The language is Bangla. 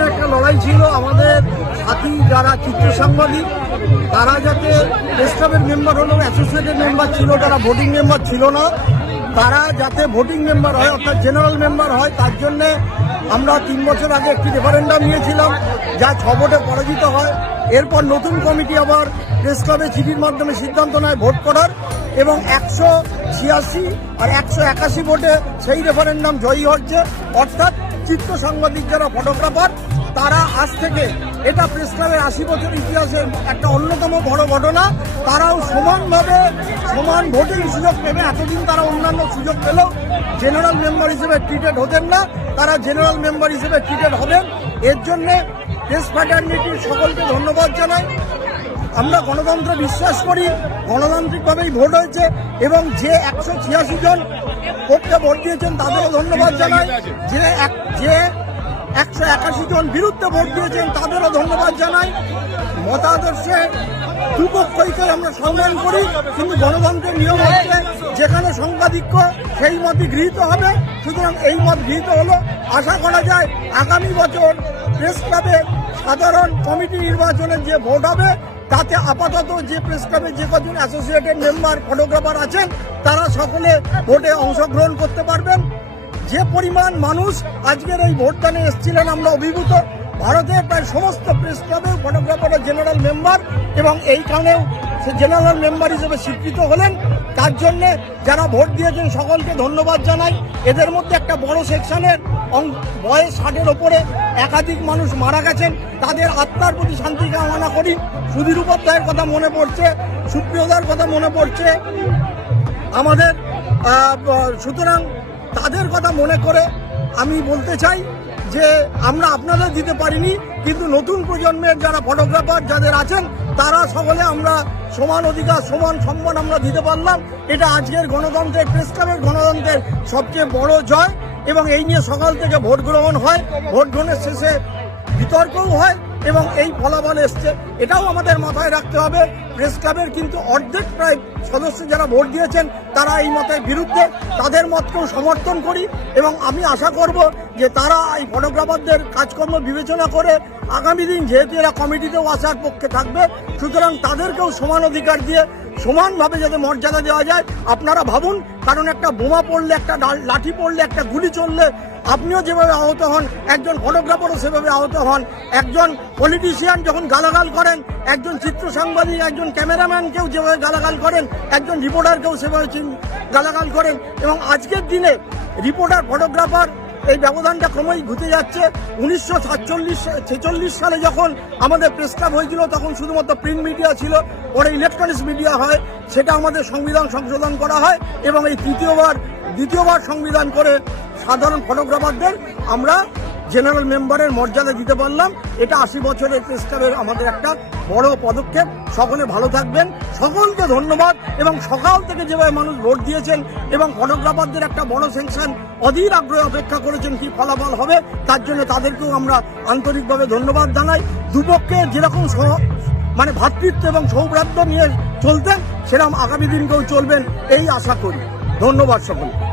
দীর্ঘদিনের একটা লড়াই ছিল আমাদের সাথী যারা চিত্র সাংবাদিক, তারা যাতে প্রেস ক্লাবের মেম্বার হলেও অ্যাসোসিয়েটেড মেম্বার ছিল, তারা ভোটিং মেম্বার ছিল না, তারা যাতে ভোটিং মেম্বার হয় অর্থাৎ জেনারেল মেম্বার হয়, তার জন্যে আমরা 3 বছর আগে একটি রেফারেন্ডাম নিয়েছিলাম, যা 6 ভোটে পরাজিত হয়। এরপর নতুন কমিটি আবার প্রেস ক্লাবে চিঠির মাধ্যমে সিদ্ধান্ত নেয় ভোট করার, এবং 186 আর 181 ভোটে সেই রেফারেন্ডাম জয়ী হচ্ছে। অর্থাৎ চিত্র সাংবাদিক যারা ফটোগ্রাফার, তারা আজ থেকে, এটা প্রেস ক্লাবের 80 বছর ইতিহাসের একটা অন্যতম বড় ঘটনা, তারাও সমানভাবে সমান ভোটিং সুযোগ পেবে। এতদিন তারা অন্যান্য সুযোগ পেলেও জেনারেল মেম্বার হিসেবে ট্রিটেড হতেন না, তারা জেনারেল মেম্বার হিসেবে ট্রিটেড হবেন। এর জন্যে প্রেস ফ্র্যাটার্নিটির সকলকে ধন্যবাদ জানাই। আমরা গণতন্ত্রে বিশ্বাস করি, গণতান্ত্রিকভাবেই ভোট হয়েছে, এবং যে 186 জন পক্ষে ভোট দিয়েছেন তাদেরও ধন্যবাদ জানাই, যে 181 জন বিরুদ্ধে ভোট দিয়েছেন তাদেরও ধন্যবাদ জানাই। মতাদর্শে দুপক্ষকে আমরা সম্মান করি, কিন্তু গণতন্ত্রের নিয়ম হচ্ছে যেখানে সংখ্যাধিক্য সেই মতই গৃহীত হবে। সুতরাং এই মত গৃহীত হলো। আশা করা যায় আগামী বছর প্রেস ক্লাবের সাধারণ কমিটি নির্বাচনের যে ভোট হবে, তাতে আপাতত যে প্রেস ক্লাবের যে কজন অ্যাসোসিয়েটেড মেম্বার ফটোগ্রাফার আছেন, তারা সকলে ভোটে অংশগ্রহণ করতে পারবেন। যে পরিমাণ মানুষ আজকের এই ভোটদানে এসেছিলেন আমরা অভিভূত। ভারতের প্রায় সমস্ত প্রেস ক্লাবে ফটোগ্রাফাররা জেনারেল মেম্বার, এবং এইখানেও সে জেনারেল মেম্বার হিসেবে স্বীকৃত হলেন। তার জন্য যারা ভোট দিয়েছেন সকলকে ধন্যবাদ জানাই। এদের মধ্যে একটা বড় সেকশনের বয়স 60-এর ওপরে একাধিক মানুষ মারা গেছেন, তাদের আত্মার প্রতি শান্তি কামনা করি। সুধীর উপাধ্যায়ের কথা মনে পড়ছে, সুপ্রিয়দার কথা মনে পড়ছে আমাদের। সুতরাং তাদের কথা মনে করে আমি বলতে চাই যে আমরা আপনাদের দিতে পারিনি, কিন্তু নতুন প্রজন্মের যারা ফটোগ্রাফার যাদের আছেন, তারা সকলে আমরা সমান অধিকার, সমান সম্মান আমরা দিতে পারলাম। এটা আজকের গণতন্ত্রের, প্রেস ক্লাবের গণতন্ত্রের সবচেয়ে বড় জয়। এবং এই নিয়ে সকাল থেকে ভোট গ্রহণ হয়, ভোট গ্রহণের শেষে বিতর্কও হয়, এবং এই ফলাফল এসছে। এটাও আমাদের মাথায় রাখতে হবে, প্রেস ক্লাবের কিন্তু অর্ধেক প্রায় সদস্য যারা ভোট দিয়েছেন তারা এই মতের বিরুদ্ধে, তাদের মতকেও সমর্থন করি। এবং আমি আশা করব যে তারা এই ফটোগ্রাফারদের কাজকর্ম বিবেচনা করে আগামী দিন, যেহেতু এরা কমিটিতেও আসার পক্ষে থাকবে, সুতরাং তাদেরকেও সমান অধিকার দিয়ে সমানভাবে যাতে মর্যাদা দেওয়া যায়। আপনারা ভাবুন, কারণ একটা বোমা পড়লে, একটা লাঠি পড়লে, একটা গুলি চললে আপনিও যেভাবে আহত হন, একজন ফটোগ্রাফারও সেভাবে আহত হন। একজন পলিটিশিয়ান যখন গালাগাল করেন, একজন চিত্র সাংবাদিক, একজন ক্যামেরাম্যানকেও যেভাবে গালাগাল করেন, একজন রিপোর্টারকেও সেভাবে গালাগাল করেন। এবং আজকের দিনে রিপোর্টার ফটোগ্রাফার এই ব্যবধানটা ক্রমেই ঘুচে যাচ্ছে। 1946 সালে যখন আমাদের প্রেস ক্লাব হয়েছিল, তখন শুধুমাত্র প্রিন্ট মিডিয়া ছিল, পরে ইলেকট্রনিক্স মিডিয়া হয়, সেটা আমাদের সংবিধান সংশোধন করা হয়, এবং এই দ্বিতীয়বার সংবিধান করে সাধারণ ফটোগ্রাফারদের আমরা জেনারেল মেম্বারের মর্যাদা দিতে পারলাম। এটা 80 বছরের প্রেস ক্লাবের আমাদের একটা বড় পদক্ষেপ। সকলে ভালো থাকবেন, সকলকে ধন্যবাদ। এবং সকাল থেকে যেভাবে মানুষ ভোট দিয়েছেন, এবং ফটোগ্রাফারদের একটা বড় সেকশন অধীর আগ্রহে অপেক্ষা করেছেন কি ফলাফল হবে, তার জন্য তাদেরকেও আমরা আন্তরিকভাবে ধন্যবাদ জানাই। দুপক্ষে যেরকম মানে ভ্রাতৃত্ব এবং সৌভ্রাতৃত্ব নিয়ে চলতেন, সেরকম আগামী দিনকেও চলবেন এই আশা করি। ধন্যবাদ সকলকে।